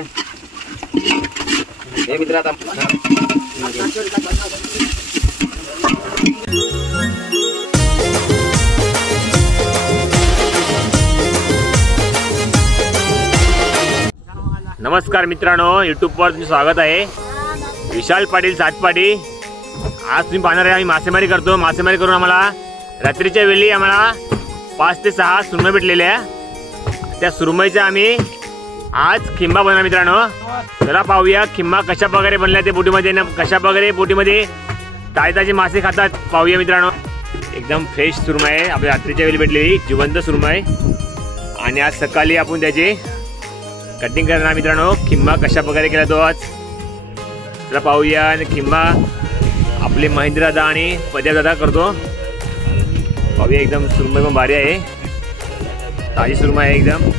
मोठे हे मित्र आता नमस्कार मित्रांनो, यूट्यूबवर तुमचं स्वागत आहे। विशाल पाटील सातपाडी। आज तुम्ही पाहणार आहे आम्ही मासेमारी करतो। मासेमारी करून आम्हाला रात्रीच्या वेळी आम्हाला 5 ते 6 सुरमई भेटलेले आहे। त्या सुरमईचा आम्ही आज खिंबा बनवणार मित्रांनो। जरा पाहूया खिंबा कशा प्रकारे बनला ते बोटीमध्ये ना, कशा प्रकारे बोटीमध्ये ताजे मासे खातात पाहूया मित्रांनो। एकदम फ्रेश सुरमई आहे, आपल्या रात्रीच्या वेळी भेटलेली जिवंत सुरमई। आणि आज सकाळी आपण त्याचे कटिंग करणार मित्रांनो। खिंबा कशा प्रकारे केला तो आज जरा पाहूया। आणि खिंबा आपले महेंद्र दादा आणि पद्या दादा करतो पाहूया। एकदम सुरमई पण भारी आहे, ताजी सुरमई आहे, एकदम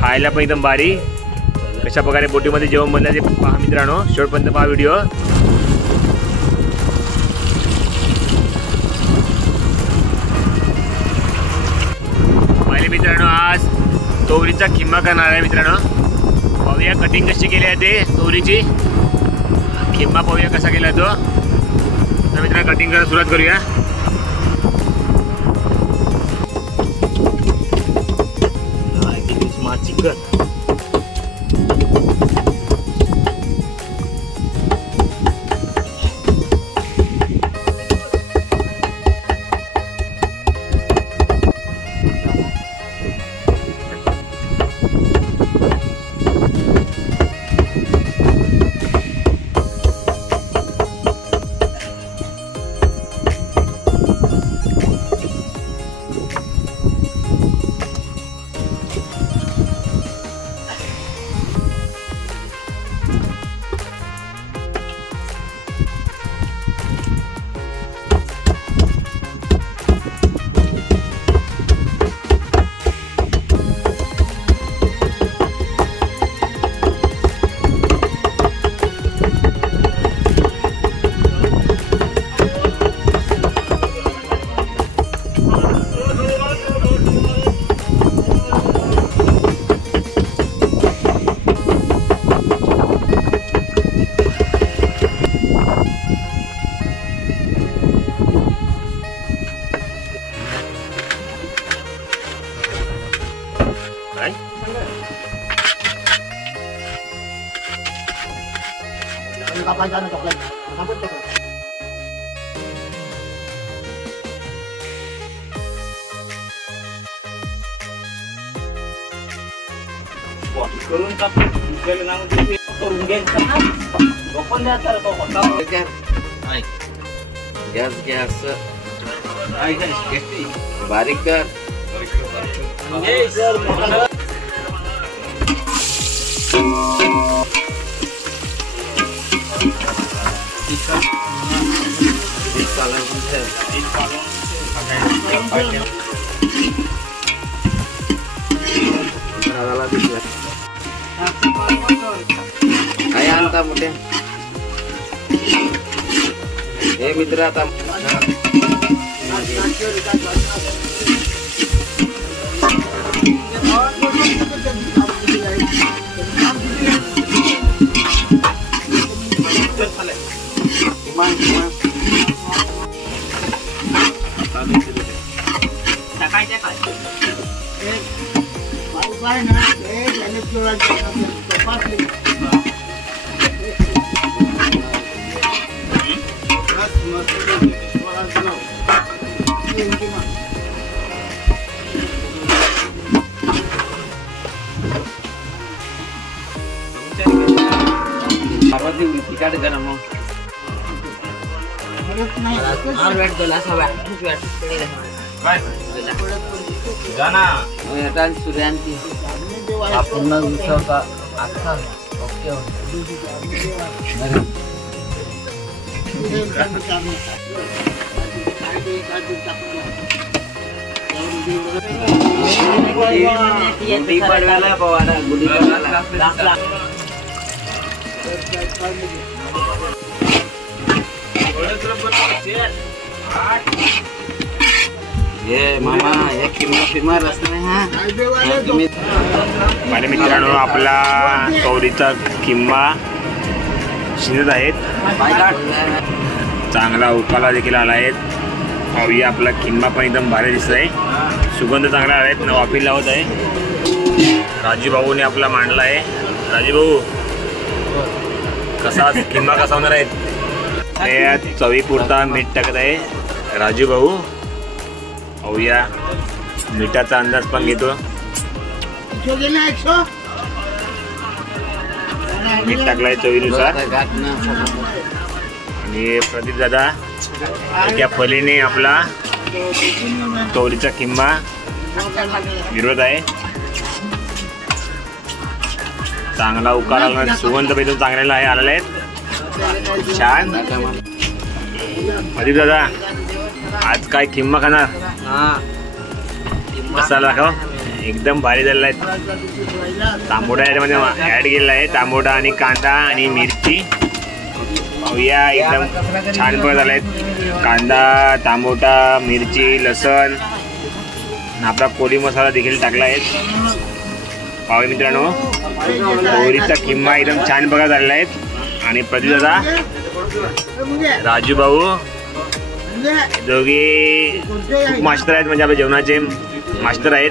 खायला पण एकदम भारी। कशा प्रकारे बोटीमध्ये जेवण बनलं ते पहा मित्रांनो, शेवटपर्यंत पहा व्हिडिओ। पहिले मित्रांनो आज तोरीचा खिंबा करणार आहे मित्रांनो। पाहूया कटिंग कशी केली आहे ते तोरीची। खिंबा पाहूया कसा केला तो। तर मित्रांनो कटिंग करायला सुरुवात करूया। चिकन करून करून घ्यायचं ना, बघून द्यायचं तो होता गॅस गॅस बारीक कर। काय आणता मोठे हे मित्र आता सूर्यांती आपण विसरता आता ओके गुडी पडवायला पवाना गुडी पडवायला हे मामा हे किंमत रसने हा तुम्ही माझ्या मित्रांनो आपला कवरीचा किंमा शिजत आहेत. चांगला उकाला देखील आला आहे. पाहूया आपला किंमा पण एकदम भारी दिसत आहे. सुगंध चांगला आला आहे. वाफी लावत आहे. राजू भाऊने आपला मांडला आहे. राजू भाऊ कसा किंमा कसा होणार आहे? चवीपुरता मीठ टाकत आहे राजू भाऊ. पाहूया मिठाचा अंदाज पण घेतो. मीठ टाकलाय चवीनुसार. आणि प्रदीप दादा त्या फलीने आपला कवरीचा किंमा गिरवत आहे. चांगला उकाळा सुगंध पैदून चांगलेला आहे आलेला आहे. छान. प्रदीप दादा आज काय किंमा खाणार? मसाला दाखव. एकदम भारी झालेला आहे. तांबोडा याच्यामध्ये ऍड केलेला आहे. तांबोडा आणि कांदा आणि मिरची. पाहूया एकदम छान पण झाला आहे. कांदा, तांबोटा, मिरची, लसण आपला कोळी मसाला देखील टाकला आहे. पाहूया मित्रांनो कवरीचा किंमा एकदम छान बघा झालेला आहे. आणि प्रदीप दादा राजू भाऊ दोघे खूप मास्टर आहेत. म्हणजे आपल्या जेवणाचे मास्टर आहेत.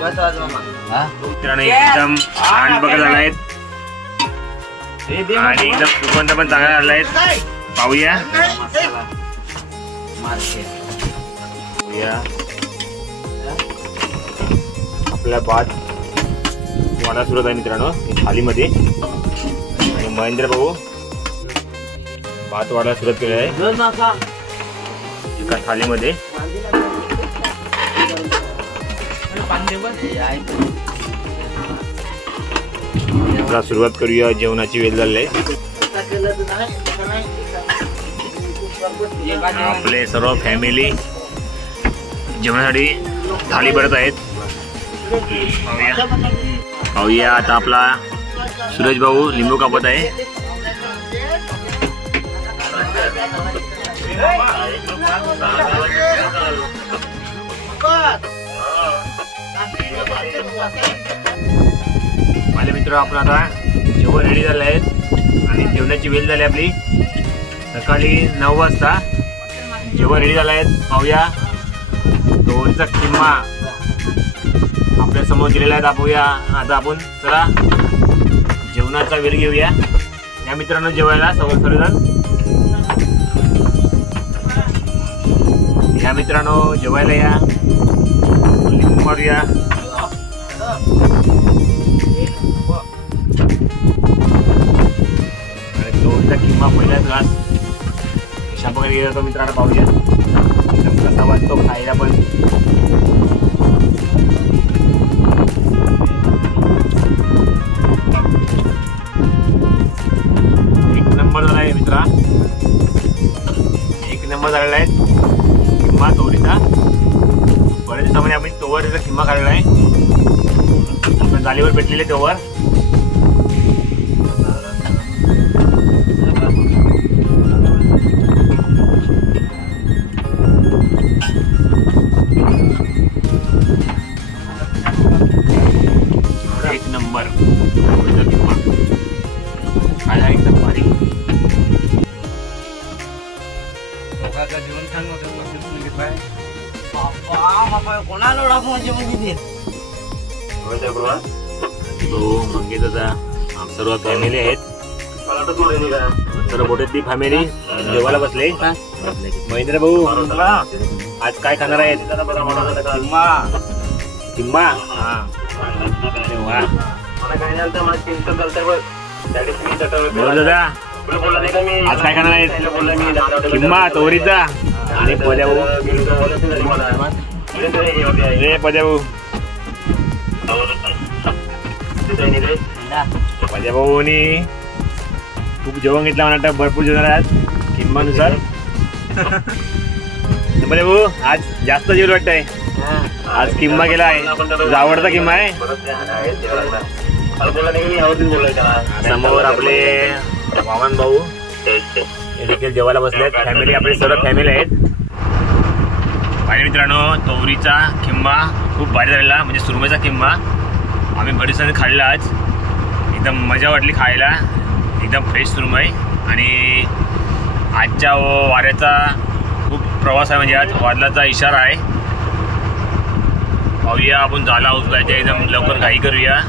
मित्रांनो एकदम छान बघा झाला आहेत. आणि एकदम सुगंध पण चांगला आला आहे. पाहूया आपला भात वाढा सुरत आहे मित्रांनो थालीमध्ये. आणि महेंद्र भाऊ भात वाढा सुरुवात केलेला आहे एका थालीमध्ये. सुरुवात करूया. जेवणाची वेळ झाली आहे. आपले सर्व फॅमिली जेवणासाठी थाली भरत आहेत. पाहूया आता आपला सुरेश भाऊ लिंबू कापत आहे. माझे मित्र आपण आता जेवण रेडी झाले आहेत. आणि जेवणाची वेळ झाली आपली सकाळी 9 वाजता. जेवण रेडी झालं आहे. पाहूया कवरीचा किंमा आपल्या समोर दिलेला आहे. दाखवूया. आता आपण चला जेवणाचा वेळ घेऊया. या मित्रांनो जेवायला सर्वजण या मित्रांनो जेवायला या. लिंबू मारूया. कवरीचा किंमा पहिला ग्लास शाप वगैरे गेला तो मित्रांनो. पाहूया कसा वाटतो खायला पण. एक नंबर झाला आहे मित्रा. एक नंबर झालेला आहे किंमा कवरीचा. बऱ्याच दिवसामध्ये आपण कवरीचा किंमा खाल्लेला आहे. आपण जालीवर भेटलेले तोवर. एक नंबर खायला एकदम भारी. जेवण छान होतं. कोणाला भाऊ मंगे दादा सर्व फॅमिली आहेत. सर्व मोठी फॅमिली जेवायला बसले. महेंद्र भाऊ आज काय खाणार आहेत? किंमा. दादा आज काय खाणार आहेत? किंमा कवरीचा आणि पद्या भाऊ. पद्या भाऊ माझ्या भाऊनी खूप जेवण घेतला. मला भरपूर जेवण आहेत किंमानुसार. भाऊ आज जास्त जेवण वाटतंय. आज किंमा केला आहे. तुझा आवडता किंमा आहे. समोर आपले वामन भाऊ हे देखील जेवायला बसले आहेत. फॅमिली आपली सर्व फॅमिली आहेत. आणि मित्रांनो तोवरीचा किंबा खूप भारी झालेला, म्हणजे सुरमईचा किंबा आम्ही बरेच खाल्ला आज. एकदम मजा वाटली खायला, एकदम फ्रेश सुरमई. आणि आजच्या वाऱ्याचा खूप प्रवास आहे, म्हणजे आज वादळाचा इशारा आहे. पाहूया आपण झाला उचलायचा, एकदम लवकर घाई करूया.